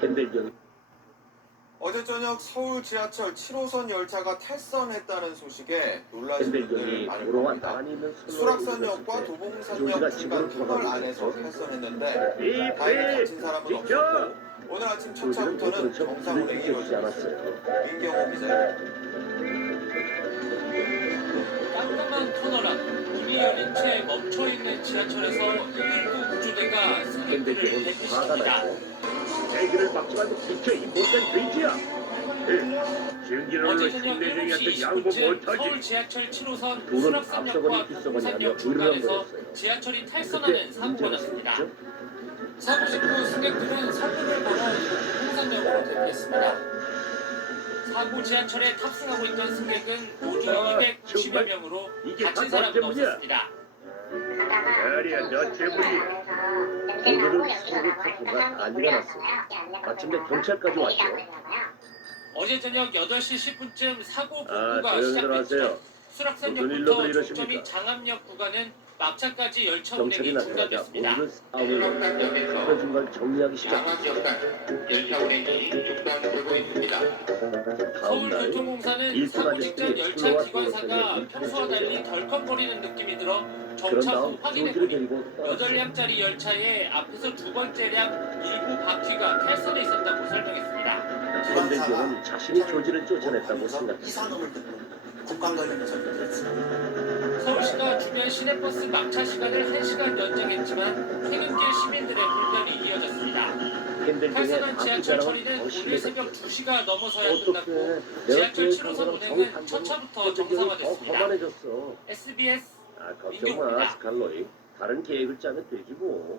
펜델경이 어제 저녁 서울 지하철 7호선 열차가 탈선했다는 소식에 놀라신 분들 펜델경이 많을 도로와 겁니다. 나란히 있는 선로를 수락산역과 조지가 도봉산역 집으로 중간 터널 들어가고 안에서 있었죠. 탈선했는데 다행히 다친 사람은 비켜! 없었고 오늘 아침 첫 조지는 차부터는 그렇죠. 정상 불을 운행이 비켜주지 이루어지고 않았어요. 있습니다. 민경호 기자입니다. 깜깜한 터널 앞 문이 열린 채 멈춰있는 지하철에서 119 구조대가 승객들을 펜델경은 화가 대피시킵니다. 났죠. 대기를 막지 말고 비켜 이 못된 돼지야. 증기를 어제 올려 저녁 흉내쟁이한테 7시 양보 20분쯤 서울 못하지. 지하철 7호선 둘은 수락산역과 앞서거니 뒤서거니 하며 도봉산역 중간에서 으르렁거렸어요. 지하철이 탈선하는 사고가 문제가 났습니다. 생겼죠. 사고 직후 승객들은 선문을 걸어 도봉산역으로 대피했습니다. 사고 지하철에 탑승하고 있던 승객은 모두 290여 명으로 이게 다친 다 사람은 때문이야. 없었습니다. 아리야 너 때문이야. 모두들 사고를 타고가 난리가 났어. 마침내 경찰까지 왔죠. 어제 저녁 8시 10분쯤 사고 아, 복구가 조용들 시작됐지만 하세요. 무슨 일로들 수락산역부터 이러십니까? 종점인 장암역 구간은 막차까지 열차 경찰이 운행이 나타나자 중단됐습니다. 모두는 싸움을 중간중간 정리하기 시작했죠. 다음 날 서울교통공사는 사고 일등 직전 아저씨들이 열차 철로와 기관사가 도로선에 평소와 달리 덜컹거리는 느낌이 들어 그런 정차 후 다음 확인해보니 조지를 데리고 떠났어요. 8량짜리 열차에 앞에서 두 번째량 일부 바퀴가 탈선해 있었다고 설명했습니다. 펜델경은 자신이 조지를 쫓아냈다고 생각했어요. 이상음을 듣고 국방관리는 전달했습니다. 서울시가 주변 시내버스 막차 시간을 1시간 연장했지만 퇴근길 시민들의 불편이 이어졌습니다. 펜델경의 탈선한 바퀴 지하철 자랑은 처리는 더 오늘 심해졌죠. 새벽 2시가 넘어서야 어떡해. 끝났고 내가 지하철 계획한 7호선 거랑 운행은 정확한 첫 차부터 펜델경이 더 정상화됐습니다. 거만해졌어. SBS 아 걱정 마 민경호입니다. 스칼로이. 다른 계획을 짜면 되지 뭐.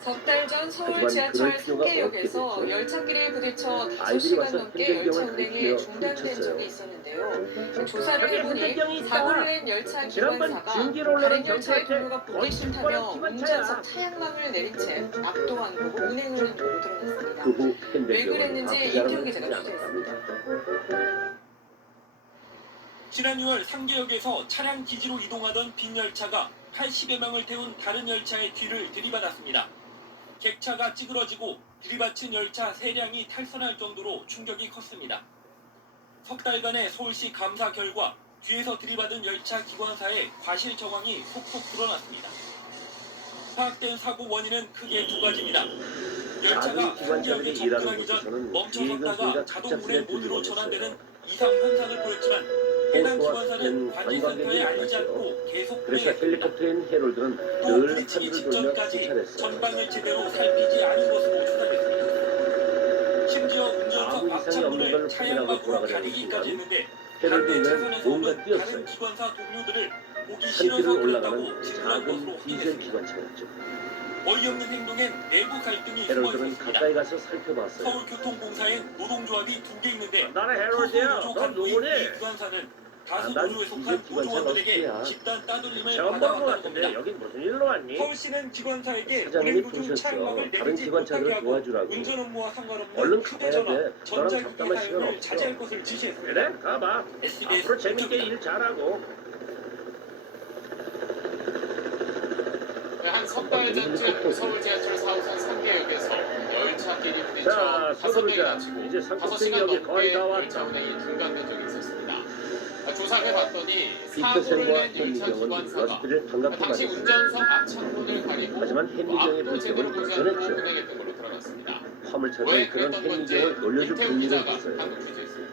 석 달 전 서울 하지만 지하철 그럴 필요가 상계역에서 없게 됐죠. 열차길에 부딪혀 아이들이 5시간 와서 넘게 열차 펜델경을 운행이 가리키며 중단된 훔쳤어요. 적이 있었는데요. 조사를 여기 해보니 펜델경이 있다. 사고를 낸 열차 지난번 기관사가 증기로 올라간 다른 열차의 경찰한테 동료가 보기 거의 싫다며 기관차야. 운전석 차량망을 내린 채 앞도 안 보고 운행을 한 걸로 드러났습니다. 그 후 왜 펜델경은 그랬는지 바퀴 이태우 자랑을 기자가 하지 취재했습니다. 지난 6월 상계역에서 차량 기지로 이동하던 빈 열차가 80여 명을 태운 다른 열차의 뒤를 들이받았습니다. 객차가 찌그러지고 들이받친 열차 3량이 탈선할 정도로 충격이 컸습니다. 석 달간의 서울시 감사 결과 뒤에서 들이받은 열차 기관사의 과실 정황이 속속 드러났습니다. 파악된 사고 원인은 크게 두 가지입니다. 열차가 상계역에 접근하기 전 멈춰섰다가 자동 운행 모드로 전환되는 이상 현상을 보였지만 해당 기관사는 관제센터에 알리지 않고 계속 그래서 운행했습니다. 헬리콥터인 헤롤드는 또 늘 부딪히기 하늘을 돌며 직전까지 순찰했어요. 전방을 제대로 살피지 않은 것으로 조사됐습니다. 심지어 운전석 아무 이상이 없는 앞창문을 걸 차량막으로 확인하고 가리기까지 했는데 헤롤드는 반대 뭔가 차선에서 뛰었어요. 다른 기관사 동료들을 보기 산길을 싫어서 올라가는 그랬다고 진술한 것으로 작은 디젤 확인됐습니다. 기관차였죠. 어이없는 행동엔 내부 갈등이 숨어 헤롤드는 있었습니다. 가까이 가서 살펴봤어요. 서울교통공사엔 노동조합이 2개 있는데 나는 헤롤드야. 너 부족한 누구니? 이 기관사는 다수 난 노조에 디젤 속한 기관차 노조원들에게 너스야. 집단 따돌림을 처음 본것 받아왔다는 같은데 겁니다. 여긴 무슨 일로 왔니? 서울시는 기관사에게 사장님이 운행 도중 부르셨어. 차량막을 다른 내리지 못하게 기관차들을 하고 도와주라고. 운전 업무와 상관없는 얼른 휴대전화, 가야 돼. 너랑 전자기기 잡담할 시간 사용을 없어. 자제할 것을 지시했습니다. 그래? 가봐. SBS 앞으로 재밌게 공정입니다. 일 잘하고. 한 석 달 전쯤 서울 지하철 4호선 상계역에서 열차끼리 부딪혀 자, 5명이 서두르자. 다치고 이제 5시간 상급생역에 거의 넘게 다 왔다. 열차 운행이 중단된 적이 있었습니다. 조사해봤더니 사고를 피터센과 낸 열차 헨리경은 기관사가 러스트를 반갑게 당시 맞았어요. 운전석 앞창문을 가리고 하지만 헨리경의 앞도 제대로 불평은 보지 않고 거절했죠. 운행했던 걸로 드러났습니다. 화물차는 왜 그런 그랬던 건지 헨리경을 놀려줄 이태우 분위기가 기자가 있었어요. 방금 취재했습니다.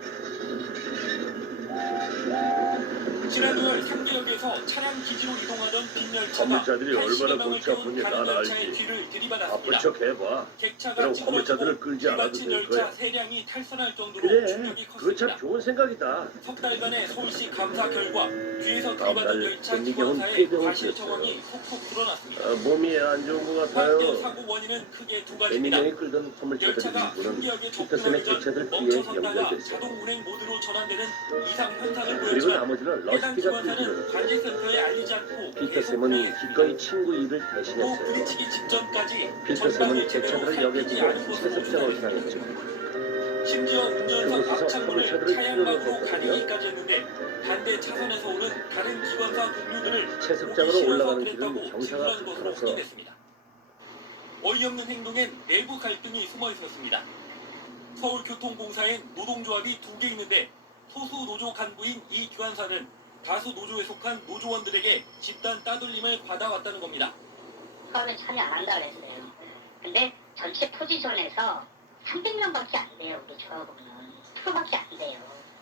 지난 2월 3개역에서 차량 기지로 이동하던 빈열차가 건물자들이 얼마나 82명을 골치 아픈지 태운 다른 난 열차의 알지. 뒤를 아픈 들이받았습니다. 척 해봐. 객차가 그럼 찌그러지고 건물자들을 끌지 않아도 뒤받친 될 열차 거야. 3량이 탈선할 정도로 그래, 충격이 그거 컸습니다. 참 좋은 생각이다. 석 달간의 서울시 감사 결과 뒤에서 다음 들이받은 날 열차 김미경은 기관사의 폐병을 과실 지었어요. 정황이 속속 드러났습니다. 몸이 안 좋은 것 화재 같아요. 사고 원인은 크게 두 가지입니다. 배미경이 끌던 건물차들의 열차가 일부는 흥기역에 피터슨의 접근하기 객차들 전 뒤에 멈춰섰다가 연결됐어요. 자동 운행 모드로 전환되는 이상 현상을 그리고 보였지만 나머지는 해당 러스티가 기관사는 끌고 관제센터에 알리지 않고 계속 피터슨은 운행했습니다. 기꺼이 친구 일을 또 대신했어요. 부딪히기 직전까지 피터슨은 전방을 제대로 객차들을 살피지 역에 않은 두고 것으로 채습장으로 조사됐습니다. 향했죠. 심지어 운전석 그곳에서 앞창문을 건물차들을 차량막으로 튀어나왔거든요. 가리기까지 했는데 반대 차선에서 오는 다른 기관사 동료들을 채습장으로 보기 싫어서 올라가는 그랬다고 길은 경사가 진술한 것으로 붙어서 확인됐습니다. 어이없는 행동엔 내부 갈등이 숨어 있었습니다. 서울교통공사엔 노동조합이 2개 있는데 소수 노조 간부인 이 기관사는 다수 노조에 속한 노조원들에게 집단 따돌림을 받아왔다는 겁니다. 처음에 참여 안 한다 그랬어요. 근데 전체 포지션에서 300명밖에 안 돼요. 우리 조합원은 10%밖에 안 돼요.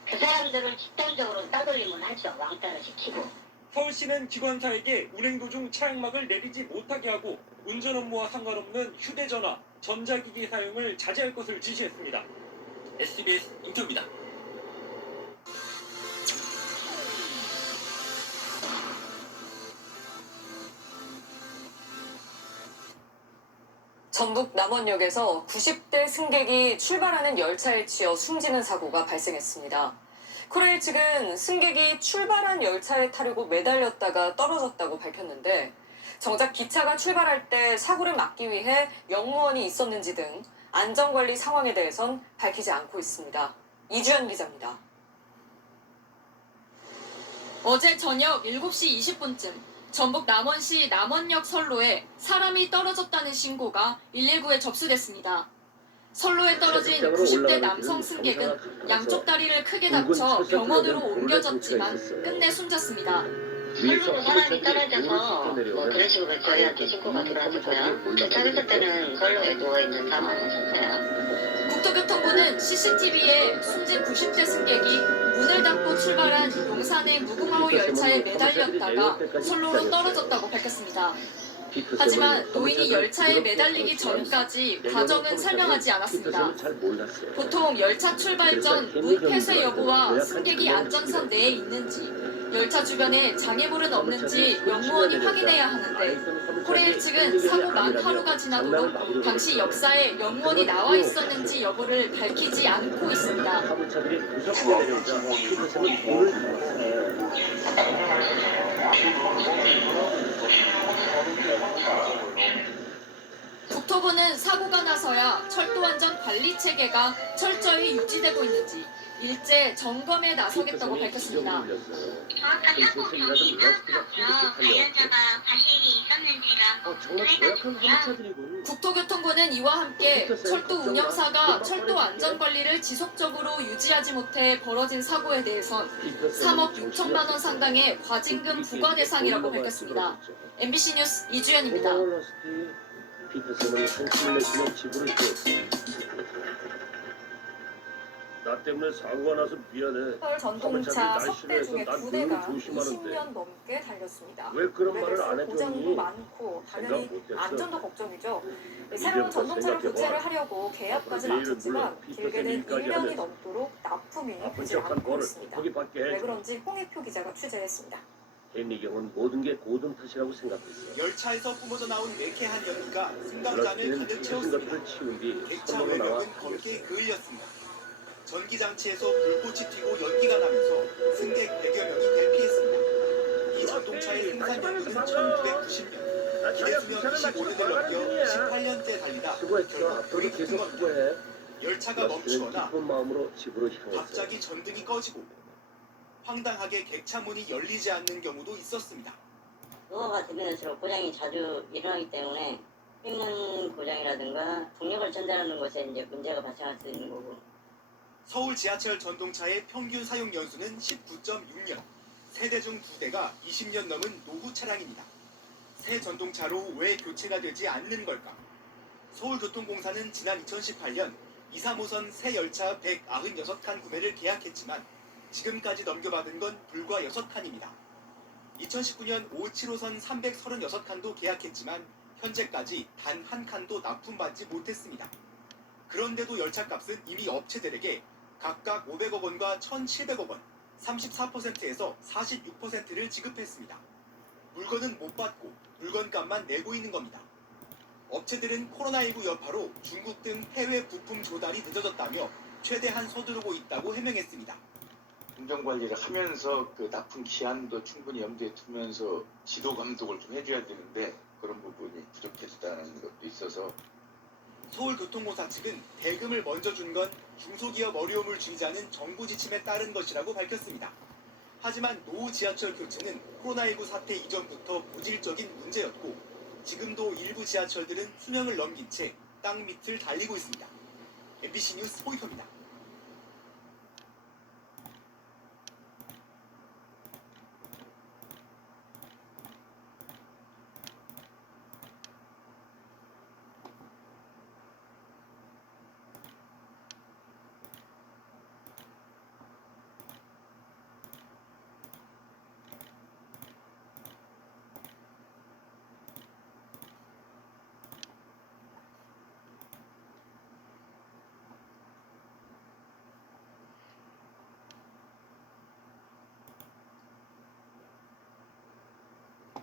그 사람들을 집단적으로 따돌림을 하죠. 왕따를 시키고. 서울시는 기관사에게 운행 도중 차량막을 내리지 못하게 하고 운전 업무와 상관없는 휴대전화, 전자기기 사용을 자제할 것을 지시했습니다. SBS 인터뷰입니다. 전북 남원역에서 90대 승객이 출발하는 열차에 치여 숨지는 사고가 발생했습니다. 코레일 측은 승객이 출발한 열차에 타려고 매달렸다가 떨어졌다고 밝혔는데 정작 기차가 출발할 때 사고를 막기 위해 역무원이 있었는지 등 안전관리 상황에 대해선 밝히지 않고 있습니다. 이주연 기자입니다. 어제 저녁 7시 20분쯤 전북 남원시 남원역 선로에 사람이 떨어졌다는 신고가 119에 접수됐습니다. 선로에 떨어진 90대 남성 승객은 양쪽 다리를 크게 다쳐 병원으로 옮겨졌지만 끝내 숨졌습니다. 선로로 사람이 떨어져서 그런 식으로 저희한테 신고가 들어왔고요. 도착했을 때는 선로에 누워있는 상황이었어요. 국토교통부는 CCTV에 숨진 90대 승객이 문을 닫고 출발한 용산의 무궁화호 열차에 매달렸다가 선로로 떨어졌다고 밝혔습니다. 하지만 노인이 열차에 매달리기 전까지 과정은 설명하지 않았습니다. 보통 열차 출발 전 문 폐쇄 여부와 승객이 안전선 내에 있는지, 열차 주변에 장애물은 없는지 역무원이 확인해야 하는데 코레일 측은 사고 만 하루가 지나도록 당시 역사에 역무원이 나와 있었는지 여부를 밝히지 않고 있습니다. 화물차들이 무섭게 내려오자 피터슨은 돌을 달았어요. 국토부는 사고가 나서야 철도안전 관리 체계가 철저히 유지되고 있는지 일제 점검에 나서겠다고 밝혔습니다. 관련자가 과실이 있었는지가 국토교통부는 이와 함께 철도 운영사가 철도 안전관리를 지속적으로 유지하지 못해 벌어진 사고에 대해선 3억 6천만 원 상당의 과징금 부과 대상이라고 밝혔습니다. MBC 뉴스 이주연입니다. 피터슨은 한숨을 내쉬며 집으로 뛰었어. 나 때문에 사고가 나서 미안해. 서울 전동차 석대 중에 난 2대가 늘 조심하는데. 20년 넘게 달렸습니다. 왜 그런 말을 안 해줬니? 고장도 많고 당연히 생각 못했어. 안전도 걱정이죠. 새로운 이제부터 전동차를 생각해봐. 교체를 하려고 계약까지 내일은 마쳤지만 물론 길게는 피터슨일까지 1년이 하면서 넘도록 납품이 아픈 되지 척한 않고 거를 있습니다. 거기 밖에 왜 해줘. 그런지 홍익표 기자가 취재했습니다. 혜미경은 모든 게 고든 탓이라고 생각했어. 열차에서 뿜어져 나온 매캐한 연기가 승강장을 러스티는 가득 해준 채웠습니다. 것들을 치운 뒤 객차 선로로 나와 외벽은 검게 그을렸습니다. 전기장치에서 불꽃이 튀고 연기가 나면서 승객 100여 명이 대피했습니다. 이 전동차의 생산 연도는 1990년, 기대수명 25년을 넘겨 18년째 달리다 수고했죠. 결국 앞으로도 불이 붙은 계속 겁니다. 수고해. 열차가 러스티는 멈추거나 기쁜 마음으로 집으로 향했어. 갑자기 전등이 꺼지고 황당하게 객차문이 열리지 않는 경우도 있었습니다. 노후가 되면서 고장이 자주 일어나기 때문에 휘문 고장이라든가 동력을 전달하는 것에 이제 문제가 발생할 수 있는 거고. 서울 지하철 전동차의 평균 사용 연수는 19.6년, 세대 중 2대가 20년 넘은 노후 차량입니다. 새 전동차로 왜 교체가 되지 않는 걸까? 서울교통공사는 지난 2018년 2, 3호선 새 열차 196칸 구매를 계약했지만 지금까지 넘겨받은 건 불과 6칸입니다. 2019년 575선 336칸도 계약했지만 현재까지 단 한 칸도 납품받지 못했습니다. 그런데도 열차값은 이미 업체들에게 각각 500억 원과 1,700억 원, 34%에서 46%를 지급했습니다. 물건은 못 받고 물건값만 내고 있는 겁니다. 업체들은 코로나19 여파로 중국 등 해외 부품 조달이 늦어졌다며 최대한 서두르고 있다고 해명했습니다. 공정관리를 하면서 그 납품 기한도 충분히 염두에 두면서 지도 감독을 좀 해줘야 되는데 그런 부분이 부족했다는 것도 있어서 서울교통공사 측은 대금을 먼저 준 건 중소기업 어려움을 줄이자는 정부 지침에 따른 것이라고 밝혔습니다. 하지만 노후 지하철 교체는 코로나19 사태 이전부터 본질적인 문제였고 지금도 일부 지하철들은 수명을 넘긴 채 땅 밑을 달리고 있습니다. MBC 뉴스 호이퍼입니다.